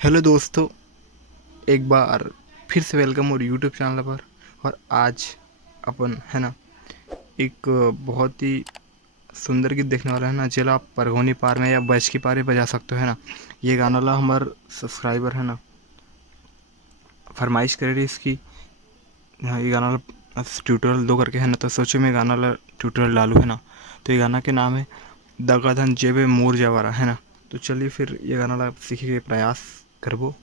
हेलो दोस्तों, एक बार फिर से वेलकम और यूट्यूब चैनल पर। और आज अपन है ना एक बहुत ही सुंदर गीत देखने वाला है ना, चलो आप परगोनी पार में या बच की पार में बजा सकते हो है ना। ये गाना ला हमार सब्सक्राइबर है ना फरमाइश करे रही इसकी। हाँ, ये गाना ला ट्यूटोरियल दो करके है ना, तो सोचो मैं गाना ला ट्यूटोरियल डालूँ है ना। तो ये गाना के नाम है दगाधन जेबे मोर जवारा है ना। तो चलिए फिर ये गाना ला सीखे के प्रयास करबो।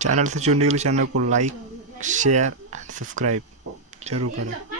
चैनल से जुड़ने के लिए चैनल को लाइक शेयर एंड सब्सक्राइब जरूर करें।